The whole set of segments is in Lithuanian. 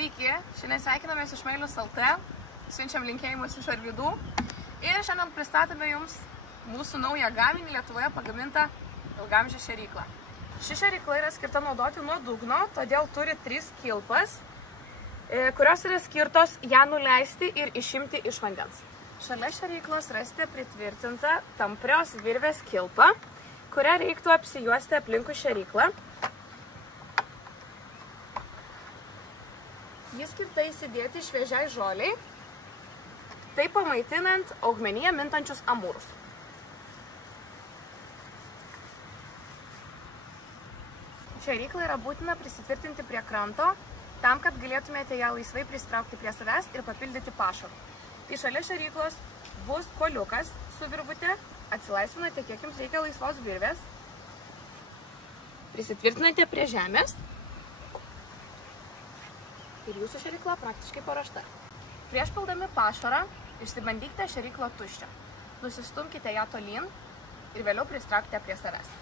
Sveiki, šiandien sveikinamės iš Meilus LT, siunčiam linkėjimus iš Arvydų ir šiandien pristatome jums mūsų naują gaminį Lietuvoje pagamintą ilgamžę šėryklą. Ši šėrykla yra skirta naudoti nuo dugno, todėl turi 3 kilpas, kurios yra skirtos ją nuleisti ir išimti iš vandens. Šalia šėryklos rasite pritvirtintą tamprios virvės kilpą, kurią reiktų apsijuosti aplinkui šėryklą. Jis skirta įsidėti šviežiai žoliai, taip pamaitinant augmeniją mintančius amūrus. Šėryklą yra būtina prisitvirtinti prie kranto, tam, kad galėtumėte ją laisvai pristraukti prie savęs ir papildyti pašaru. Tai šalia šėryklos bus kuoliukas su virvute, atsilaisvinate, kiek jums reikia laisvos virvės, prisitvirtinate prie žemės ir jūsų šėrykla praktiškai paruošta. Prieš pildami pašarą išsibandykite šėryklą tuščią, nusistumkite ją tolyn ir vėliau pristraukite prie savęs.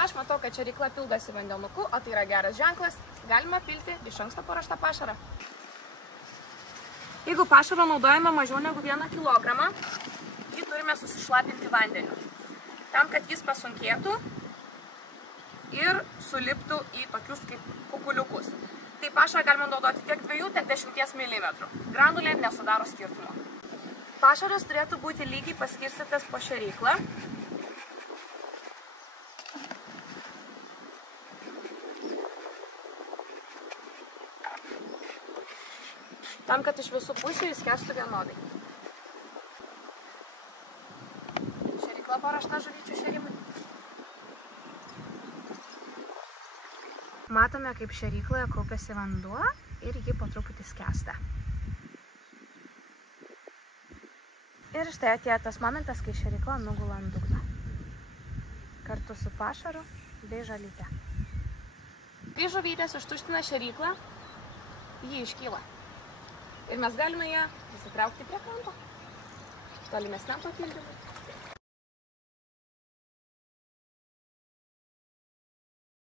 Aš matau, kad šėrykla pildosi vandenuku, o tai yra geras ženklas. Galima pilti iš anksto paruoštą pašarą. Jeigu pašaro naudojame mažiau negu 1 kilogramą, jį turime susišlapinti vandeniu, tam, kad jis pasunkėtų ir suliptų į tokius kaip kukuliukus. Tai pašarą galima naudoti tiek 2, tiek 10 mm. Granulė nesudaro skirtumo. Pašaras turėtų būti lygiai paskirstytas po šėryklą. Tam, kad iš visų pusių jis skęstų vienodai. Šėrykla paruošta žuvyčių šėrimui. Matome, kaip šėrykloje kaupiasi vanduo ir ji po truputį skęsta. Ir štai atėjo tas momentas, kai šėrykla nugula ant dugno. Kartu su pašaru bei žalyte. Kai žuvytės ištuština šėryklą, ji iškyla. Ir mes galime ją įsitraukti prie kranto tolimesniam papildymui.